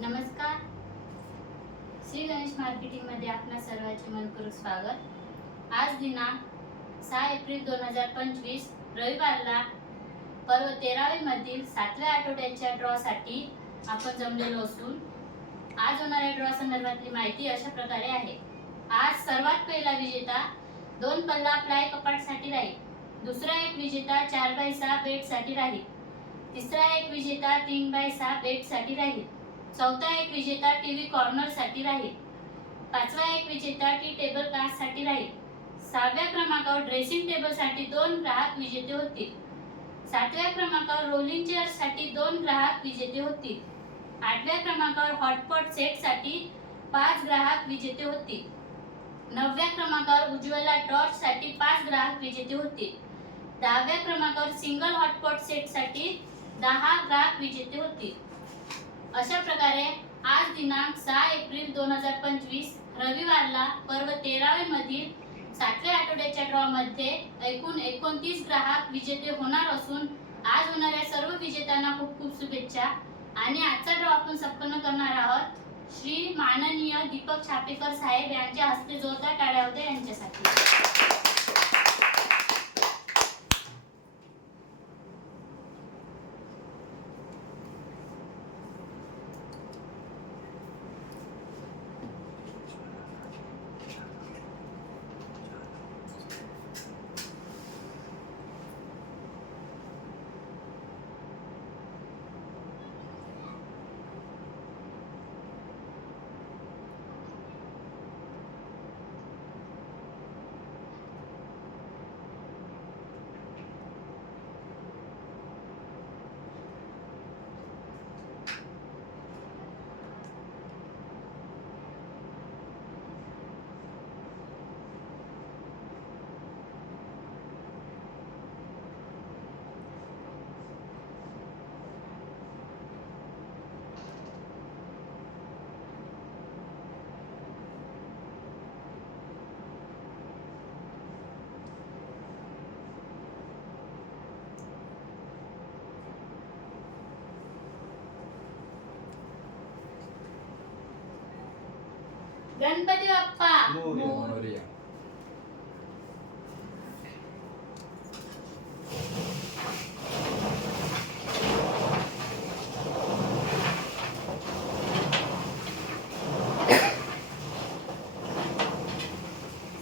नमस्कार. श्री गणेश मार्केटिंगमध्ये आपणा सर्वांचे मनपूर्वक स्वागत. आज दिनांक सहा एप्रिल दोन हजार पंचवीस रविवारला पर्व तेरावीमधील सातव्या आठवड्याच्या ड्रॉसाठी आपण जमलेलो असून आज होणाऱ्या ड्रॉ संदर्भातली माहिती अशा प्रकारे आहे. आज सर्वात पहिला विजेता दोन पल्ला प्लाय कपाटसाठी राहील. दुसरा एक विजेता चार बाय सहा बेडसाठी राहील. तिसरा एक विजेता तीन बाय सहा बेडसाठी राहील. चौथा एक विजेता टीव्ही कॉर्नरसाठी राहील. पाचवा एक विजेता टी टेबल कास्टसाठी राहील. सहाव्या क्रमांकावर ड्रेसिंग टेबलसाठी दोन ग्राहक विजेते होतील. सातव्या क्रमांकावर रोलिंग चेअरसाठी दोन ग्राहक विजेते होतील. आठव्या क्रमांकावर हॉटपॉट सेटसाठी पाच ग्राहक विजेते होतील. नवव्या क्रमांकावर उज्ज्वला टॉर्च साठी पाच ग्राहक विजेते होतील. दहाव्या क्रमांकावर सिंगल हॉटपॉट सेटसाठी दहा ग्राहक विजेते होतील. अशा प्रकारे आज दिनांक सहा एप्रिल दोन हजार पंचवीस रविवारला पर्व तेरावे मधील सातव्या आठवड्याच्या ड्रॉ मध्ये एकूण एकोणतीस ग्राहक विजेते होणार असून आज होणाऱ्या सर्व विजेत्यांना खूप खूप शुभेच्छा. आणि आजचा ड्रॉ आपण संपन्न करणार आहोत श्री माननीय दीपक छापेकर साहेब यांच्या हस्ते जोरदार टाळ्या होत्या यांच्यासाठी. गणपती बाप्पा हो, मोरया.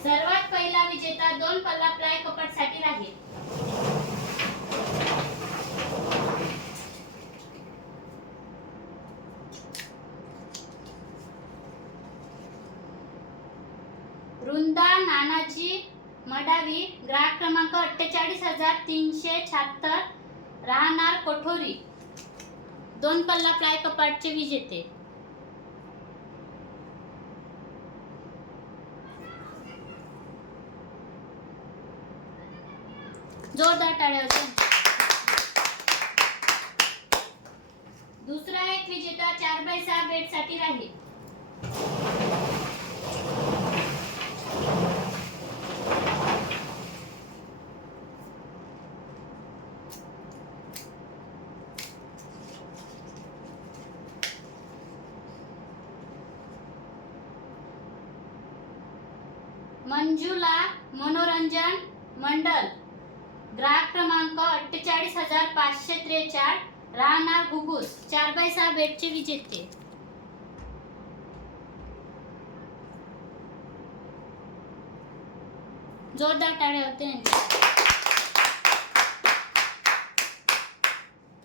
सर्वात पहिला विजेता दोन पल्ला प्लाय कपाटसाठी राहील वृंदा नानाजी मडावी ग्राहक क्रमांक अठ्ठेचाळीस हजार तीनशे शहात्तर राहणार कोठोरी. दोन पल्ला प्लाय कपाटचे विजेते जोरदार टाळ्या दुसरा एक विजेता चार बाय सहा बेडसाठी राहील मंजुला मनोरंजन मंडल ग्राहक क्रमांक अठ्ठेचाळीस हजार पाचशे त्रेचाळ राहणार घुगुस चार बाय सहा बेडचे विजेते. जोरदार टाळ्या होते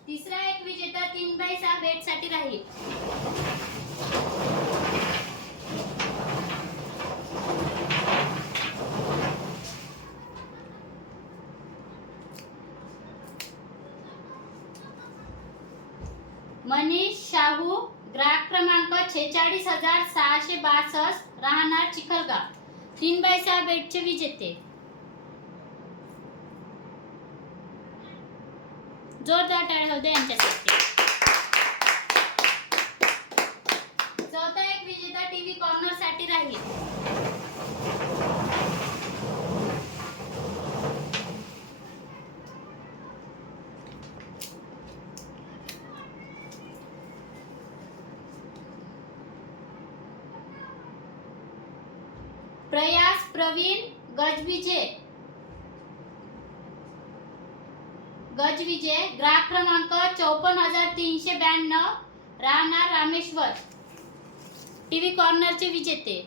तिसरा एक विजेता तीन बाय सहा बेटसाठी राहील मनीष शाहू ग्राहक क्रमांक छेचाळीस हजार सहाशे बासष्ट राहणार चिखलगाव. तीन बाय सहा बेडचे विजेते. जोरदार टाळ्या होते यांच्यासाठी. चौथा एक विजेता टीव्ही कॉर्नरसाठी राहील. प्रवीण गजविजे गजविजय ग्राहक क्रमांक चौपन्न हजार तीनशे ब्याण्णव राहणार रामेश्वर. टी व्ही कॉर्नरचे विजेते.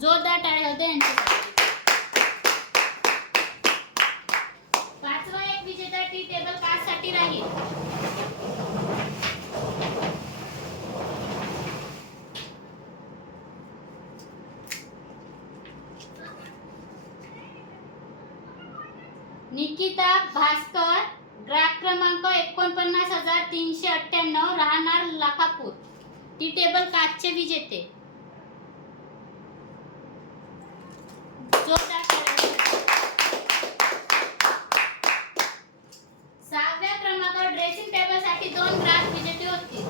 जोरदार टाळ्या होते यांच्यासाठी पाचवा एक विजेता टी टेबल पाच साठी राहील. निकिता भास्कर ग्राहक क्रमांक एकोणपन्नास हजार तीनशे अठ्ठ्याण्णव राहणार लाखापूर. टी टेबल काचचे विजेते. जोरदार टाळ्या. सहाव्या क्रमांकावर ड्रेसिंग टेबलसाठी दोन ग्राहक विजेते होतील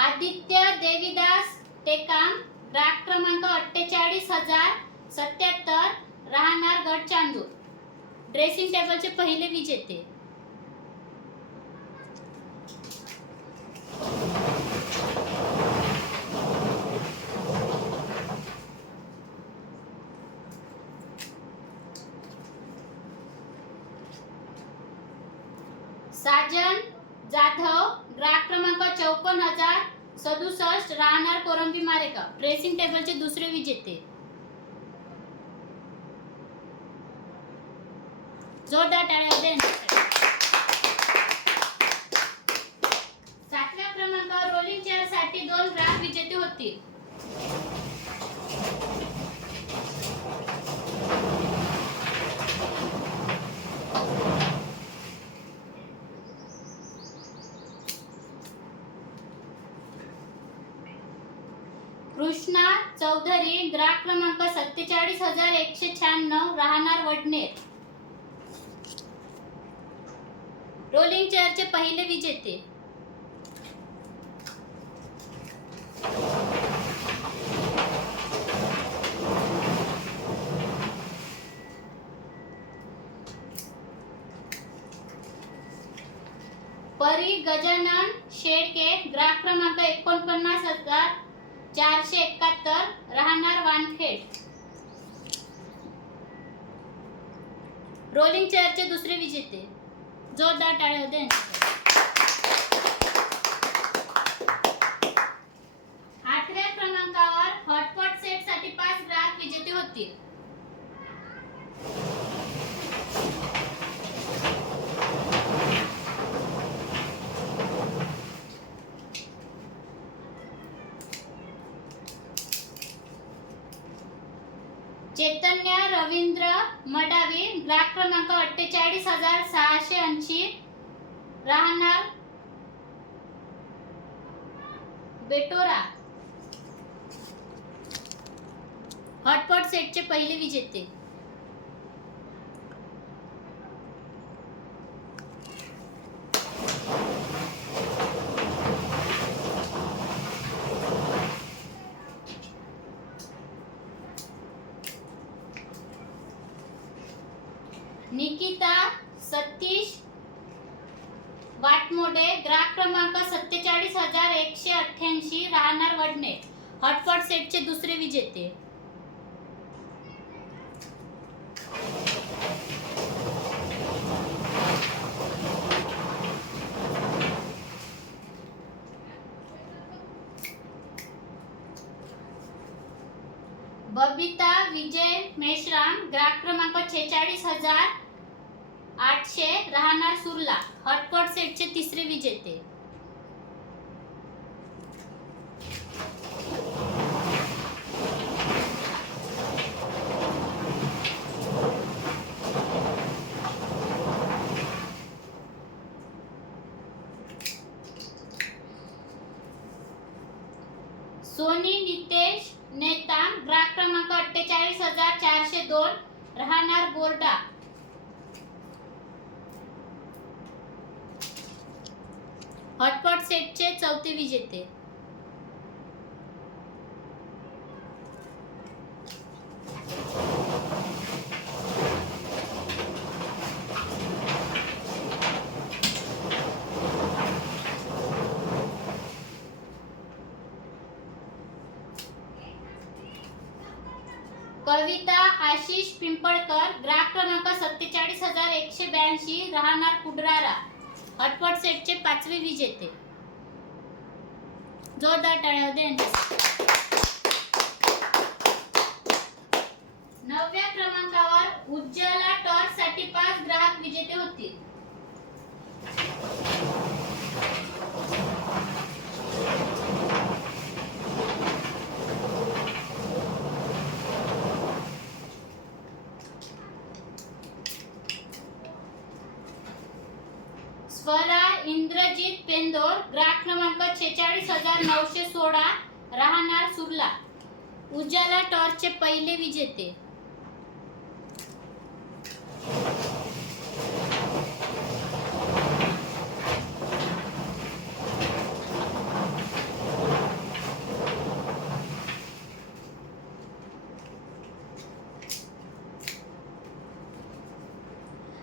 आदित्य देवीदास टेकाम ग्राहक क्रमांक अठ्ठेचाळीस हजार राहणार गट चांदूर. ड्रेसिंग टेबलचे पहिले विजेते साजन जाधव ग्राहक क्रमांक चौपन्न हजार सदुसष्ट राहणार कोरंबी मारेगाव. ड्रेसिंग टेबलचे दुसरे विजेते जोरदार टाळ्या होऊ द्या यांच्यासाठी. सातव्या क्रमांकावर रोलिंग चेअरसाठी दोन ग्राहक विजेते होतील कृष्णा चौधरी ग्राहक क्रमांक सत्तेचाळीस हजार एकशे शहाण्णव राहणार वडनेर. रोलिंग चेअरचे पहिले विजेते. परी गजानन शेडके ग्राहक क्रमांक एकोणपन्नास हजार चारशे एकाहत्तर राहणार वानखेड. रोलिंग चेअरचे दुसरे विजेते. जोरदार टाळ्या होते आठव्या क्रमांकावर हॉटपॉट सेटसाठी पाच ग्राहक विजेते होतील मडावी क्रमांक अठ्ठेचाळीस हजार सहाशे ऐंशी. राहणार बेटोरा. हॉटपॉट सेटचे पहिले विजेते निकिता सतीश वाटमोडे ग्राहक क्रमांक सत्तेचाळीस हजार एकशे अठ्ठ्याऐंशी राहणार वडणे हॉटपॉट सेटचे दुसरे विजेते बबिता विजय मेश्राम ग्राहक क्रमांक छेचाळीस हजार आठशे राहणार सुरला. हॉटपॉट सेटचे तिसरे विजेते. क्रमांक हजार चारशे दोन राहणार बोर्डा. हॉटपॉट सेटचे चौथे विजेते. कुंभळकर ग्राहक क्रमांक सत्तेचाळीस हजार एकशे ब्याऐंशी राहणार कुडरारा हटपट सेटचे पाचवे विजेते. जोरदार टाळ्या दे नवव्या क्रमांकावर उज्ज्वला टॉर्च साठी पाच ग्राहक विजेते होतील. स्वरा पेंदोर ग्राहक क्रमांक छेचाळीस हजार नऊशे सोळा राहणार सुरला. उजाला टॉर्चचे पहिले विजेते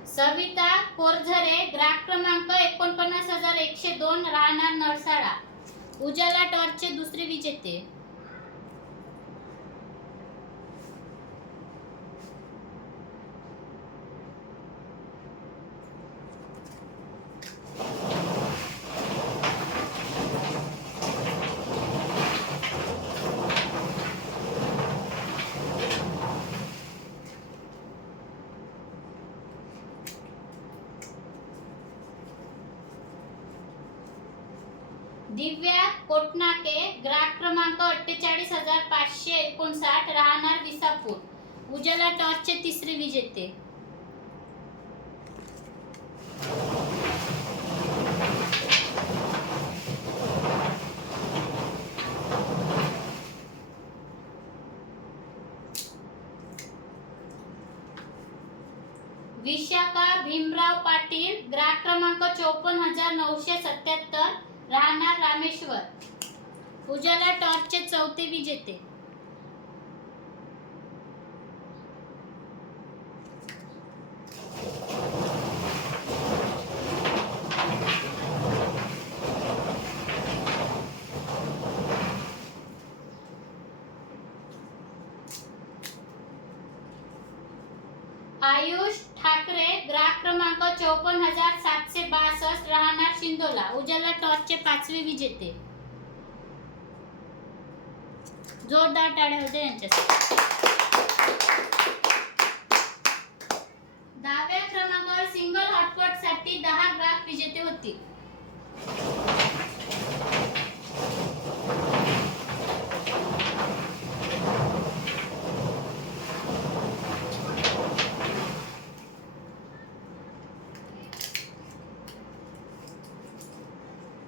सविता कोरझरे ग्राहक क्रमांक एकोणपन्नास हजार एकशे दोन राहणार नरसाळा उजाला टॉर्चचे दुसरे विजेते दिव्या कोटनाके ग्राहक क्रमांक अठ्ठेचाळीस हजार पाचशे एकोणसाठ राहणार विसापूर. उजाला टॉर्चचे तिसरे विजेते. विशाखा भीमराव पाटील ग्राहक क्रमांक चौपन्न हजार नऊशे सत्याहत्तर राहणार रामेश्वर. उजाला टॉर्चचे चौथे विजेते आयुष ठाकरे ग्राहक क्रमांक चौपन्न हजार सातशे बासष्ट राहणार शिंदोला. उजाला टॉर्चचे पाचवे विजेते जोरदार टाळ्या होते यांच्यासाठी. दहाव्या क्रमांकावर सिंगल हॉटपॉटसाठी दहा ग्राहक विजेते होतील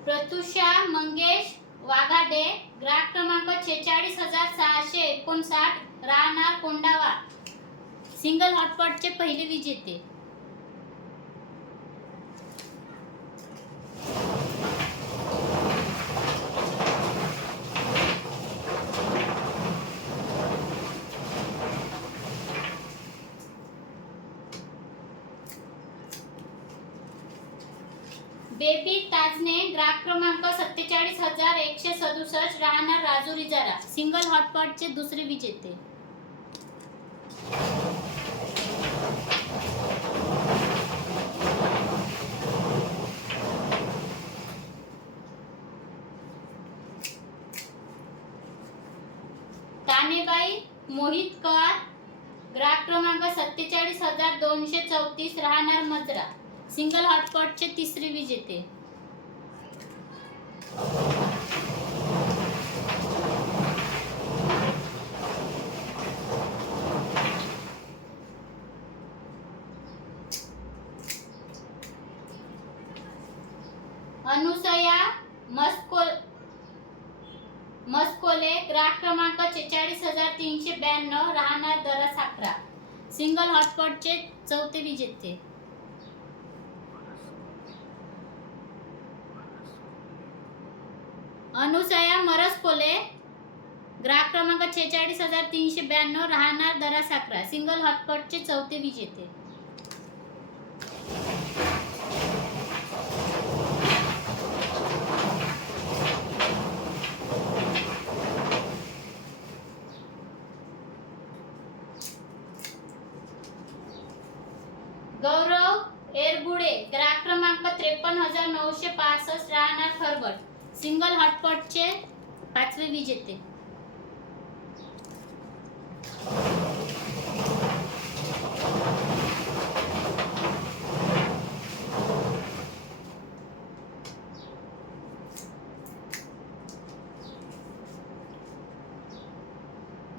प्रतुषा मंगेश वाघाडे ग्राहक क्रमांक छेचाळीस हजार सहाशे एकोणसाठ राहणार कोंडावा सिंगल हॉटपॉटचे पहिले विजेते बेबी ताजने ग्राहक क्रमांक सत्तेचाळीस हजार एकशे सदुसष्ट राहणार राजुरी जरा. सिंगल हॉटपॉटचे दुसरे विजेते तानेबाई मोहित कवार ग्राहक क्रमांक सत्तेचाळीस हजार दोनशे चौतीस राहणार मजरा सिंगल हॉटपॉटचे तिसरे विजेते. अनुसया मस्को मस्कोले ग्राहक क्रमांक चेचाळीस हजार तीनशे ब्याण्णव राहणार दरा साखरा सिंगल हॉटस्पॉटचे चौथे विजेते. अनुसया मरसकोले ग्राहक क्रमांक छेचाळीस हजार तीनशे ब्याण्णव राहणार दरा साकरा सिंगल हॉटपॉटचे चौथे विजेते त्रेपन्न हजार नऊशे पासष्ट राहणार खरगड सिंगल हॉटपॉटचे वीज येते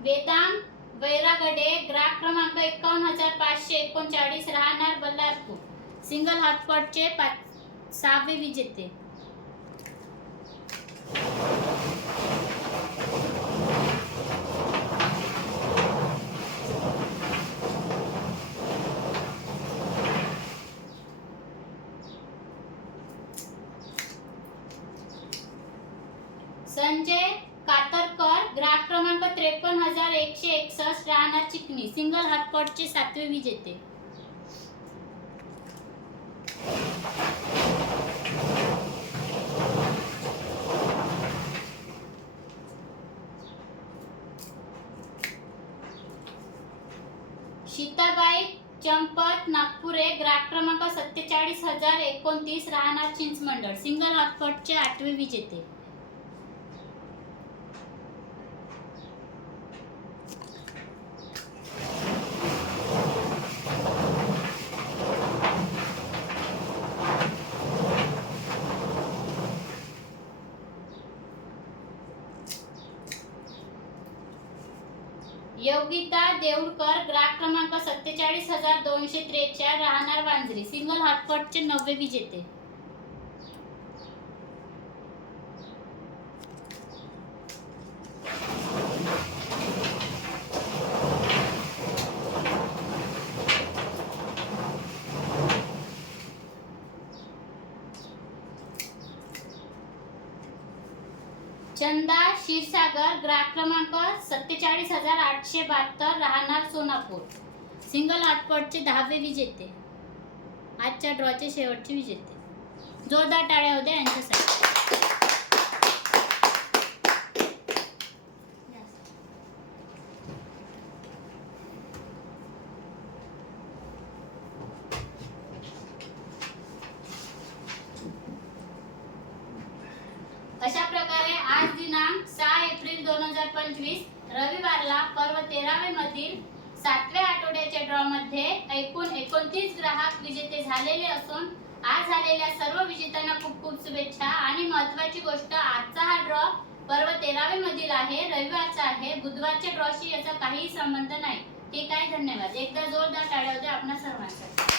वेदांत वैरागडे ग्राहक क्रमांक एकावन्न हजार पाचशे एकोणचाळीस राहणार बल्लारपूर. सिंगल हॉटपॉटचे पाच सहावे विजेते संजय कातरकर ग्राहक क्रमांक त्रेपन्न हजार एकशे एकसष्ट राहणार चिकणी सिंगल हॉटपॉटचे सातवे विजेते. सीताबाई चंपत नागपुरे ग्राहक क्रमांक सत्तेचाळीस हजार एकोणतीस राहणार चिंचमंडळ सिंगल हॉटपॉटचे आठवे विजेते. देऊळकर ग्राहक क्रमांक सत्तेचाळीस हजार दोनशे त्रेचाळीस राहणार वांजरी सिंगल हॉटपॉटचे नववे विजेते. चंदा क्षीरसागर ग्राहक क्रमांक सत्तेचाळीस हजार आठशे बहात्तर राहणार सोनापूर. सिंगल आठपटचे दहावे विजेते. आजच्या ड्रॉचे शेवटचे विजेते. जोरदार टाळ्या होत्या यांच्यासाठी. अशा प्रकारे आज दिनांक सहा एप्रिल दोन हजार पंचवीस. रविवारला पर्व तेरावे मधील सातव्या आठवड्याच्या ड्रॉ मध्ये एकूण एकोणतीस ग्राहक विजेते झालेले असून आज झालेल्या सर्व विजेत्यांना खूप खूप शुभेच्छा. आणि महत्वाची गोष्ट आजचा हा ड्रॉ पर्व तेरावे मधील आहे. रविवारचा आहे. बुधवारच्या ड्रॉशी याचा काहीही संबंध नाही. ठीक आहे. धन्यवाद. एकदा जोरदार टाळ्या होत्या. आपणा सर्वांसाठी.